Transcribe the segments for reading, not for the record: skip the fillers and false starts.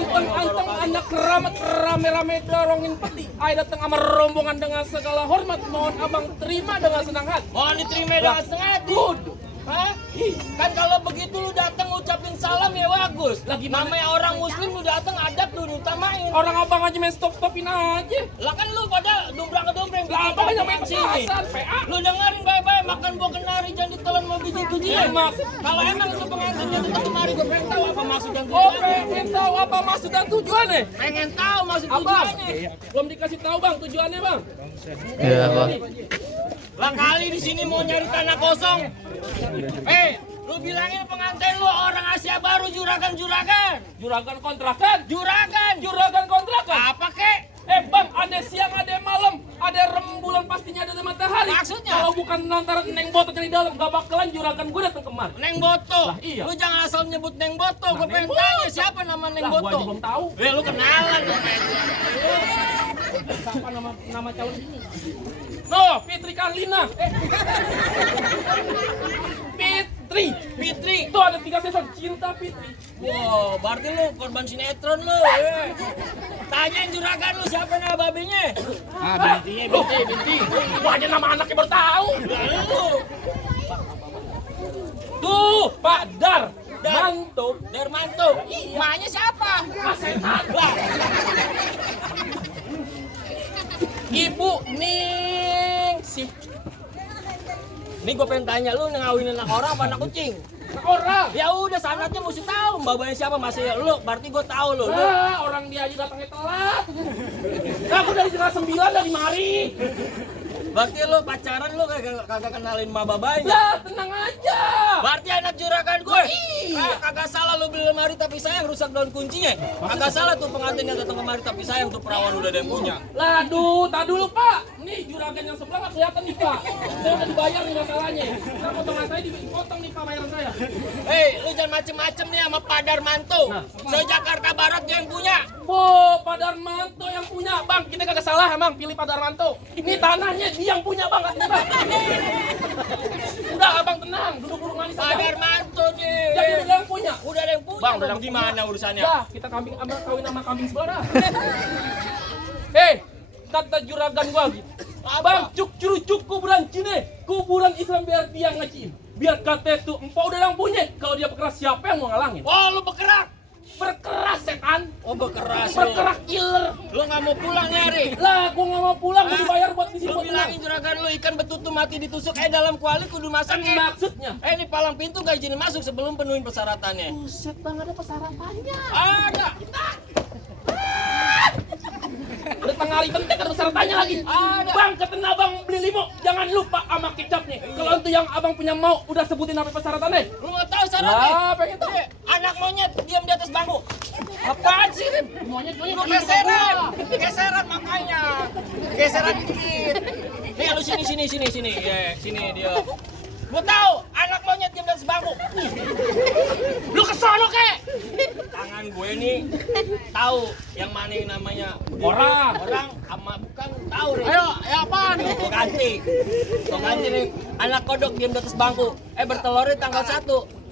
Anteng-anteng anak keramat rame-rame dorongin peti. Ay datang sama rombongan dengan segala hormat. Mohon abang terima dengan senang hati. Mohon diterima dengan senang hati. Hah? Kan kalau begitu lu datang ngucapin salam ya bagus. Lah gimana? Namanya orang muslim lu datang adab lu utamain. Orang abang aja main stop-stopin aja. Lah kan lu pada dumbrang-gedumbreng Lah abang aja main petasan, PA. Lu dengerin baik-baik, makan buah kenari jangan ditelan mau biji-bijian. Kalau emang itu pengantinnya tetap kemari, gue pengen tahu apa maksud dan Oh, tujuannya. pengen tahu apa maksud dan tujuannya? Pengen tahu maksud Abang, tujuannya. belum dikasih tahu bang tujuannya bang. Iya, Pak. Lah kali di sini mau nyari tanah kosong. Lu bilangin pengantin lu orang Asia Baru juragan. Juragan kontrakan. Juragan kontrakan. Apa kek? Bang, ada siang, ada malam, ada rembulan pastinya ada matahari. Maksudnya? Kalau bukan lantaran Neng Boto dari dalam, gak bakalan juragan gue datang kemari. Neng Boto. Lah, iya. Lu jangan asal nyebut Neng Boto. Gue Neng pengen Boto. tanya siapa nama Neng Lah, gua Boto. aja belum tahu. Lu kenalan dong. Siapa nama calon ini? No, Fitri Karlina. Fitri. Tuh ada 3 season Cinta Fitri. Wow, berarti lu korban sinetron lu. Tanyain juragan lu siapa nama babinya? Binti. Gua aja nama anaknya baru tahu. Lu. Tuh, Pak Darmanto. Darmanto. Emaknya siapa? Masetan. Lah, Ibu Ningsih. ini gue pengen tanya lu ngawinin anak orang apa anak kucing? Orang. Ya udah sanatnya mesti tahu mbak-mbaknya siapa masih lu, berarti gue tahu lu. Orang dia aja datangnya telat. Aku dari setengah 9 dari mari. Berarti lu pacaran lu kagak kenalin mbak babanya. Lah, tenang aja. Berarti anak juragan gue. Iya. Kagak salah lu beli lemari tapi sayang rusak daun kuncinya. Kagak salah tuh pengantin yang datang kemari tapi sayang tuh perawan udah ada yang punya. Lah, tak dulu Pak. Nih juragan yang sebelah nggak kelihatan nih Pak. Saya udah dibayar nih masalahnya. Nah, potongan saya dipotong nih Pak bayaran saya. Lu jangan macem-macem nih sama Pak Darmanto. Se-Jakarta Barat dia yang punya. Pak Darmanto yang punya. Bang, kita kagak salah Bang pilih Pak Darmanto. Ini tanahnya dia yang punya Bang, katanya Bang. Udah Abang tenang, duduk dulu manis Pak aja. Darmanto nih. Jadi dia yang punya. Udah ada yang punya. Bang, udah Bang, gimana urusannya? Ya, kita kawin sama kambing sebelah dah. Kata juragan gua gitu. Bang, cuk kuburan Cine, kuburan Islam biar dia ngecin. Biar kata itu empok udah yang punya. Kalau dia berkeras siapa yang mau ngalangin? Oh, lu bergerak. Berkeras setan. Oh, berkeras. Berkeras killer. Lu nggak mau pulang nyari? Lah, gua nggak mau pulang, gua dibayar buat di sini. Lu bilangin juragan lu ikan betutu mati ditusuk dalam kuali kudu masak. Maksudnya? Ini palang pintu gak izinin masuk sebelum penuhin persyaratannya. Buset bang, ada persyaratannya. Ada. Udah tengah hari penting ada persyaratannya lagi. Ada. Bang, ketena abang beli limo, jangan lupa sama kecapnya. Kalau itu yang abang punya mau, udah sebutin apa persyaratannya. Lu mau tahu syaratnya? Lah, pengen tahu. Anak monyet diam di atas bangku. Apaan sih, Rip? Monyet Lu geseran makanya. Geseran dikit. Nih lu sini. Ya, sini dia. Gua tahu anak monyet diam di atas bangku. Lu kesono kek. Tangan gue nih tahu yang mana yang namanya Orang sama bukan tahu nih. Ayo apaan? Gua ganti nih anak kodok diam di atas bangku. Bertelurnya tanggal 1.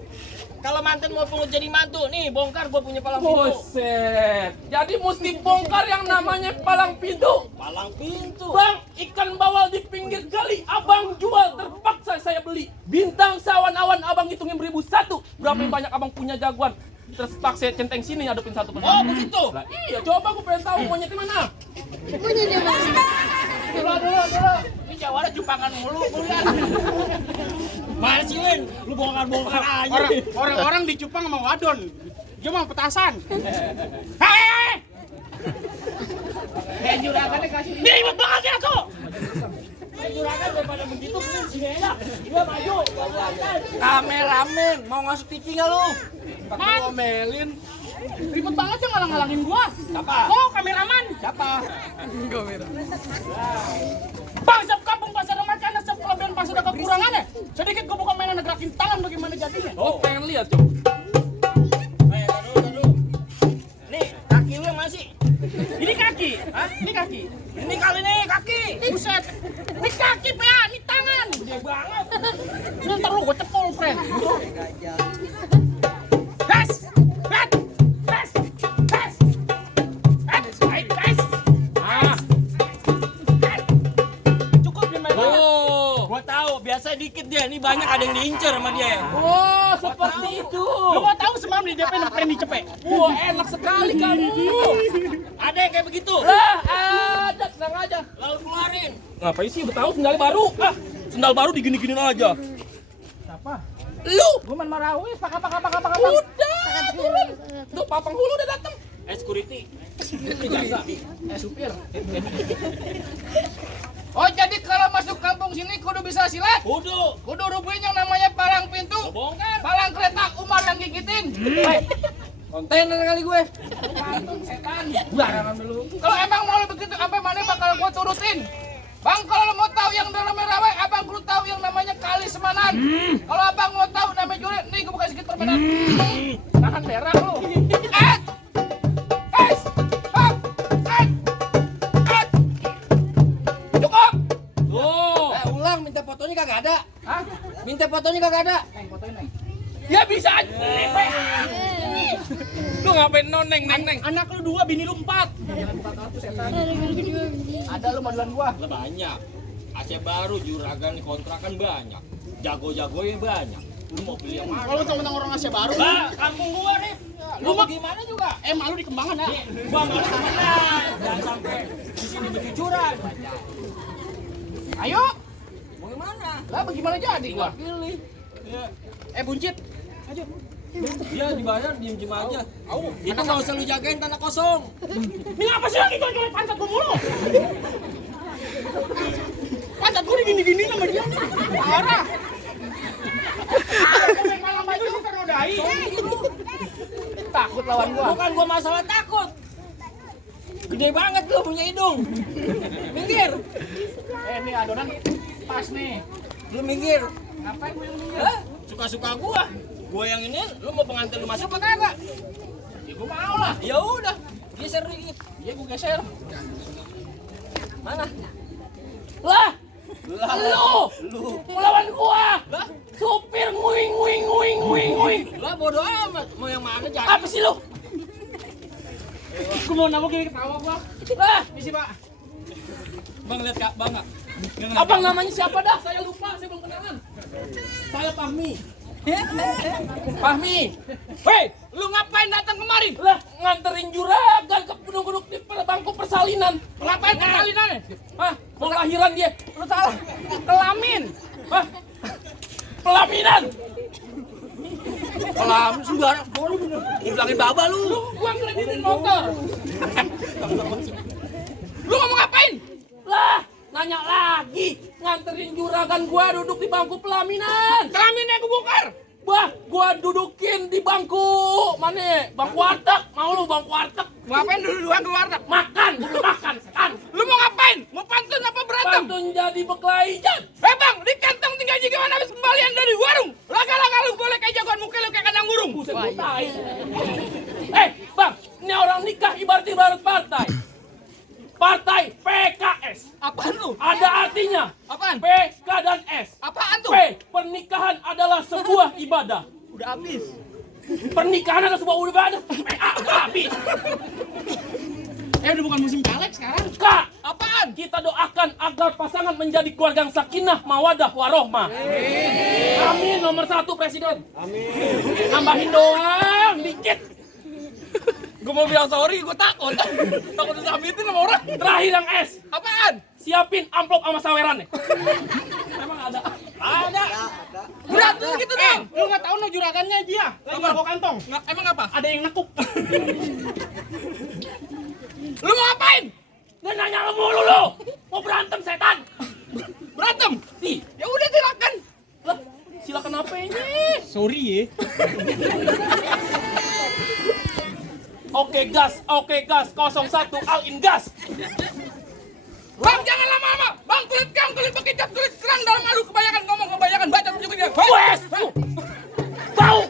Kalau mantan mau pungut jadi mantu, nih bongkar gua punya palang pintu. Buset. Jadi mesti bongkar yang namanya palang pintu. Palang pintu. Bang, ikan bawal di pinggir gali, abang jual, terpaksa saya beli. Bintang sawan awan, abang hitungin 1001. Berapa yang banyak abang punya jagoan? Terpaksa centeng sini adopin satu persatu. Oh begitu. Lah, iya, coba aku pengen tahu monyetnya mana. Monyetnya mana? Dulu. Ini jawabannya jupangan mulu, kuliah. Mana sih Lin? Lu bongkar aja. Orang-orang di Jepang mau wadon, dia mau petasan. Hei! Juragan kasih. Dia imut banget ya aku. Juragan daripada begitu sini aja. Dia maju. Kameramen, mau masuk TV nggak lu? Man. Omelin. Ribet banget ya ngalang-ngalangin gua. Siapa? Oh, kameraman. Siapa? Bang, setiap kampung pasar remaja setiap kelebihan pas ada kekurangan ya. Sedikit gua buka mainan gerakin tangan bagaimana jadinya. Oh, pengen lihat, Cok. Ayo, nih, kaki lu yang masih. Ini kaki. Hah? Ini kaki. Ini kali nih kaki. Buset. Ini kaki, PA, ini tangan. Gede banget. Ini ntar lu gua cepol, friend. Tes. ini banyak ada yang diincer sama dia. Oh, seperti itu. Lu mau tahu semalam di DP nemparin di cepek? Wah, enak sekali kamu. Ada yang kayak begitu. Lah, ada, tenang aja. Lalu keluarin. Ngapain sih? Udah tahu sendalnya baru. Ah, sendal baru digini-giniin aja. Siapa? Lu. Gua main marawis, pak. Udah, turun. Tuh, Papang Hulu udah datang. Security. Supir. Oh jadi kalau masuk kampung sini kudu bisa silat? Kudu. Kudu rubuhin yang namanya palang pintu, Bongkar. palang kereta Umar yang gigitin. Kontainer kali gue. Pantun setan. Kalau emang mau begitu, sampai mana bakal gua turutin. Bang, kalau lo mau tahu yang dalam rawe, abang kudu tahu yang namanya kali semanan. Kalau abang mau tahu namanya juri, nih gua buka sedikit permainan. Tahan berak lu. Cukup. Tuh. Ulang, minta fotonya kagak ada. Hah? Minta fotonya kagak ada. Ya bisa aja. Lu ngapain noneng, neng? Anak lu 2, bini lu 4. Ada lu modelan gua. Lah banyak. AC baru, juragan, kontrakan banyak. Jago-jagonya banyak. Lu mau beli yang mana? Kalau temen-temen orang Asia baru. Bah, kampung gua nih. Lu mau gimana juga? Malu di Kembangan ya? Gua malah temenan. Jangan sampai di sini bercucuran. Ayo. Mau yang mana? Lah bagaimana jadi gua? Pilih. Ya. Buncit. Dia dibayar diem-diem aja. Itu nggak usah lu jagain tanah kosong. Ini apa sih lagi gua coba pantat gua mulu? Pantat gua digini-gini sama dia. Parah. Malam baju lu kenodai. Takut lawan gua. Bukan gua masalah takut. Gede banget lu punya hidung. Minggir. Ini adonan pas nih. Lu minggir. Ngapain gua yang minggir? Hah? Suka-suka gua. Gua yang ini, lu mau pengantin lu masuk apa kagak? Ya gua mau lah. Ya udah, geser dikit. Ya gua geser. Mana? Lah. Lu melawan gua. Lah, Supir nguing. lah bodo amat. Mau yang mana jadi? Apa sih lu? Gua mau nabok gini ketawa gua. Lah, Misi, Pak. Bang lihat Kak, Bang. abang namanya siapa dah? Saya lupa, saya belum kenalan. Saya Fahmi. Fahmi. Hei, lu ngapain datang kemari? Lah, nganterin juragan ke gunung-gunung di bangku persalinan. Ngapain persalinan? Hah? Mau lahiran dia? Lu salah. Kelamin. Hah? Pelaminan. Kelamin sembarang. Bilangin baba lu. Gua ngeleditin motor. Lu ngomong ngapain? Lah, nanya lagi. Nganterin juragan gua duduk di bangku pelaminan. Kelaminnya gua bongkar. Bah, gua dudukin di bangku mana? Bangku warteg. Mau lu bangku warteg? Ngapain dulu-duluan keluar? Makan, setan. Lu mau ngapain? Mau pantun apa berantem? Pantun jadi beklaijan. Bang, di kantong tinggal gimana habis kembalian dari warung. Laga-laga lu boleh kayak jagoan muka lu kayak kandang burung. Buset, gua tai. Bang, ini orang nikah ibarat partai. Partai PKS. Apaan lu? Ada artinya. Apaan? PK dan S. Apaan tuh? P, pernikahan adalah sebuah ibadah. Udah habis. Pernikahan adalah sebuah ibadah. PA udah habis. Udah bukan musim caleg sekarang. K, Apaan? kita doakan agar pasangan menjadi keluarga yang sakinah, mawadah, warohmah. Amin, nomor 1 presiden. Amin. Nambahin doang, dikit. Gue mau bilang sorry, gue takut. Takut disambitin sama orang. Terakhir yang S, Apaan? siapin amplop sama saweran. Emang ada? Ada. Berat tuh gitu dong. Lu nggak tahu no juragannya dia. Lagi bawa kantong. Emang apa? Ada yang nekuk. Lu mau ngapain? Nggak nanya lu mulu lu. Mau berantem setan? Berantem? Ih, Ya udah silakan. lah, silakan apa ini? Sorry ya. Oke gas, 01 all in gas. Bang jangan lama-lama. Bang kulit bekicot, kulit kerang dalam malu kebanyakan ngomong kebanyakan baca juga. Wes, bau.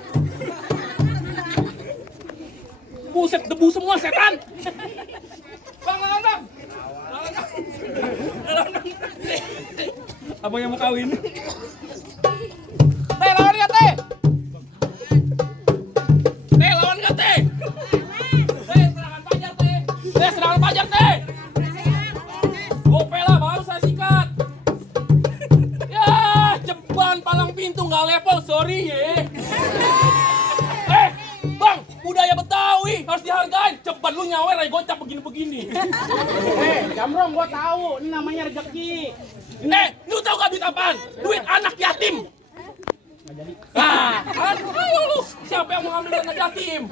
Buset, debu semua setan. Bang lawan bang. Abang yang mau kawin. Teh lawan ya teh. Teh lawan gak teh? Serangan pajar teh. Serangan pajar teh. Gope lah baru saya sikat. Ya, ceban palang pintu. harus dihargain. Cepat lu nyawer aja gocap begini-begini. Jamrong gua tahu, ini namanya rezeki. Lu tahu gak duit apaan? Duit anak yatim. Ayo lu, siapa yang mau ngambil anak yatim?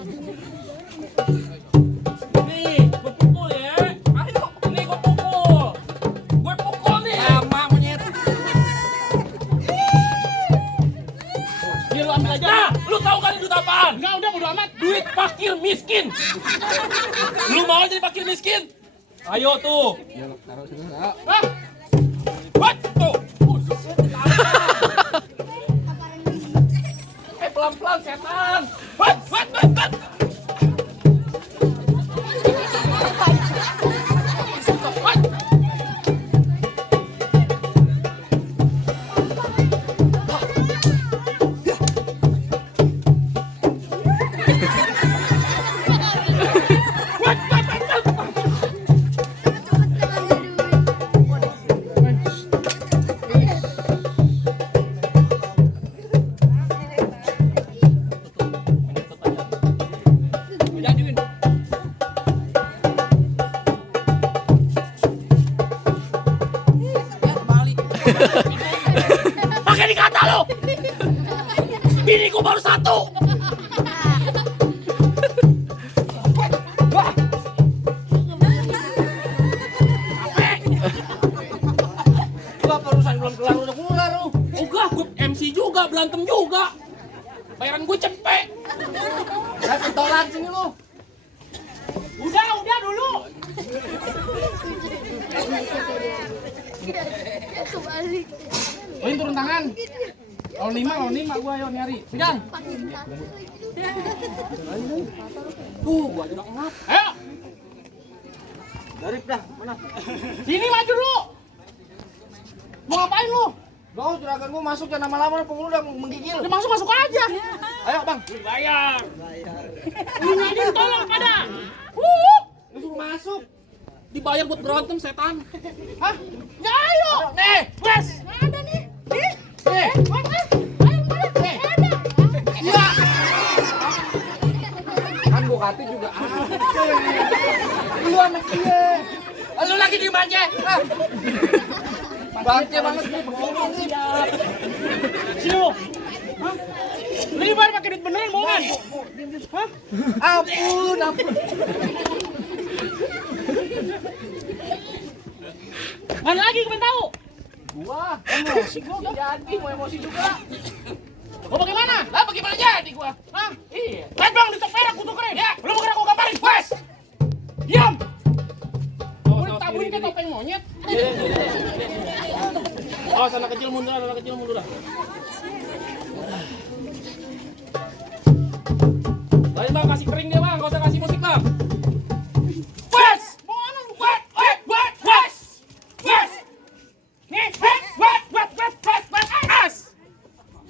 Nih, gue pukul ya. Ayo, nih gue pukul. Gue pukul nih. Lama monyet. Ini lu ambil aja. Nah, lu tahu kan duit apaan? Enggak, udah bodo amat. Duit fakir miskin. Lu mau jadi fakir miskin? Ayo tuh. Hah? What? Tuh. Pelan-pelan setan. What? Pakai dikata lo. Biniku baru satu. Gua perusahaan belum kelar udah keluar lu. Enggak, gue MC juga, berantem juga. Bayaran gue cepet. Udah pentolan sini lu. Udah dulu. Kebalik. Poin turun tangan. Lawan 5 gua ayo nyari. Pegang. Tuh, gua aja udah ngap. Ayo. Garip dah, mana? Sini maju dulu. Mau ngapain lu? Loh, juragan gua masuk jangan lama-lama penghulu udah menggigil. Udah masuk aja. Ayo, Bang. Bayar. Lu nyadin tolong pada. Lu suruh masuk. Dibayar buat berantem setan. Hah? Ya ayo. Nih, Wes. Ada nih. Nih. nih. Ayo mana? Ada. Iya. Kan gua kati juga. Lu sama dia. Lu lagi di aja. Bangke banget nih begini. Sini lu. Hah? Ini baru pakai duit beneran bohongan. Hah? Ampun. Mana lagi gue pengen tahu? Gua emosi gua jadi mau emosi juga. Mau bagaimana? Lah bagaimana jadi gua? Hah? Iya. Lihat bang di topera aku tukerin. Ya. Lu mau kira aku gambarin? Wes. Diam. Gue ditaburin ke topeng monyet. Oh, anak kecil mundur lah. Lain bang, kasih kering dia bang, gak usah kasih musik bang. Wes. Mana lu? Wes. Nih. Wes.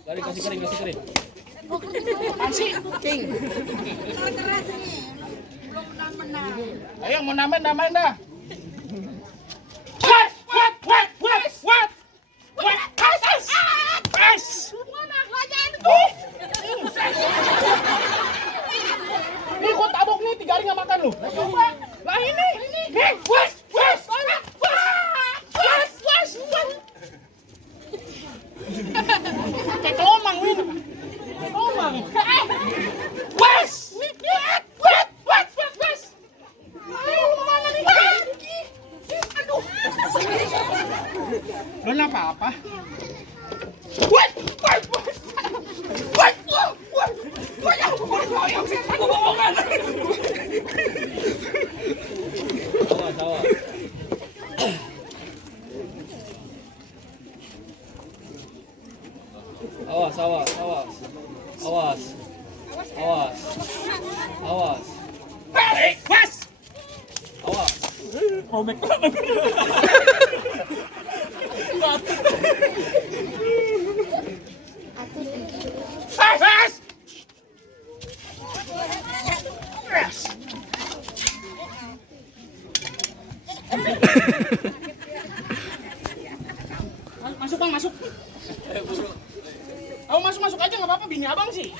Dari kasih kering. Apaan sih? King. Keras nih. Belum menang. Ayo mau namain dah. Wes. Mana? Lajan tuh. Ini gua tabok nih 3 hari nggak makan lu. Coba. Lah ini. Nih, wes. Kayak kelomang ini. Kelomang. Wes. Ayo lu mana nih? Aduh. Lu apa? Awas. Wes. Robek. Masuk bang, masuk. Masuk aja nggak apa-apa, bini abang sih.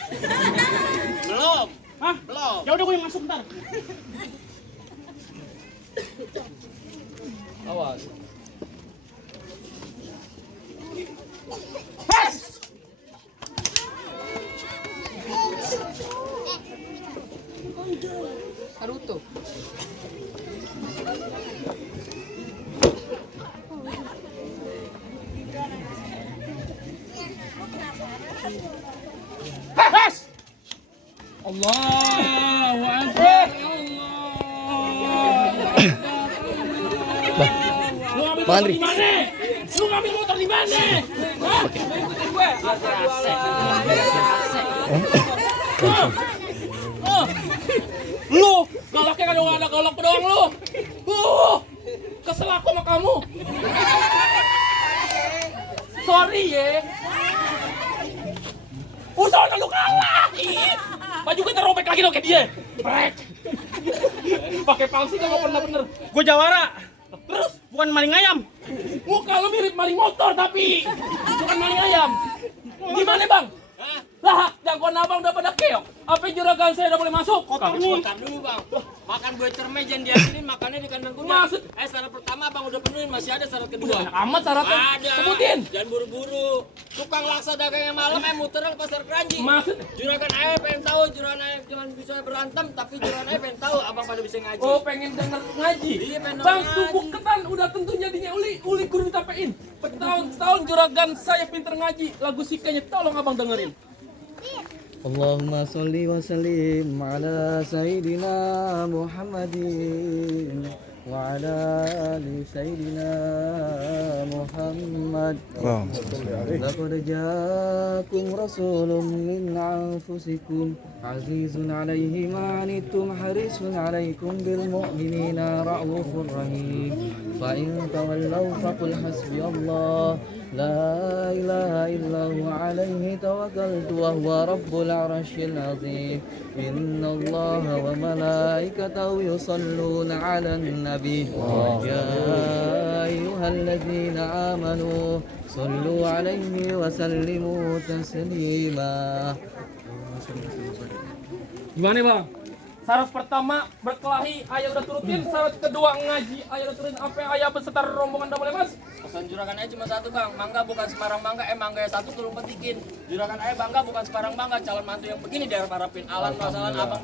Belum. Hah? Belum. Ya udah gue yang masuk. sebentar. Awas. Naruto. Allahu Akbar. Lu ngambil motor Mandri. di mana? Lu ngambil motor di mana? Hah? Ikutin gue. Lu galaknya kan ada galak doang lu. Kesel aku sama kamu. Sorry ya. Usaha lu kalah. Ih, baju kita robek lagi dong kayak dia. Brek. Pakai palsi kalau pernah bener. Gue jawara, Terus bukan maling ayam. muka lu mirip maling motor tapi bukan maling ayam. Gimana bang? Lah, jagoan abang udah pada keok. Apa juragan saya udah boleh masuk? Kotor nih. Kotor dulu bang. Makan gue cermejan di sini, makannya di kandang kuda. Maksud- Syarat pertama bang udah penuhin, masih ada syarat kedua. Banyak amat syaratnya. Ada. Sebutin. Jangan buru-buru. Tukang laksa dagangnya malam, muter ke pasar keranji. Maksud? Juragan ayah pengen tahu, juragan ayah jangan bisa berantem, tapi juragan ayah pengen tahu abang pada bisa ngaji. Oh, pengen denger ngaji. Iya, pengen Bang, ngaji. tubuh ketan udah tentu jadinya uli guru ditapein. Setahun juragan saya pinter ngaji. Lagu sikanya tolong abang dengerin. Allahumma salli wa sallim ala Sayyidina Muhammadin wa ala ali Sayyidina Muhammad. Laqad ja'akum rasulun min anfusikum azizun alaihi ma anittum harisun alaikum bil mu'minina ra'ufur rahim. Fa in tawallaw faqul hasbiyallah la ilaha illa huwa alaihi tawakkaltu wa huwa rabbul arsyil azim. Inna allaha wa malaikatahu yusalluna 'alan nabi ya ayyuhalladzina amanu sallu 'alaihi wa sallimu taslima. Gimana bang? Syarat pertama berkelahi, ayah udah turutin. Syarat kedua ngaji, ayah udah turutin. Apa yang ayah beserta rombongan udah boleh mas? Pesan juragan ayah cuma satu bang, mangga bukan sembarang mangga, mangga yang satu tolong petikin. Juragan ayah bangga bukan sembarang mangga, calon mantu yang begini diharapin. Alan masalah abang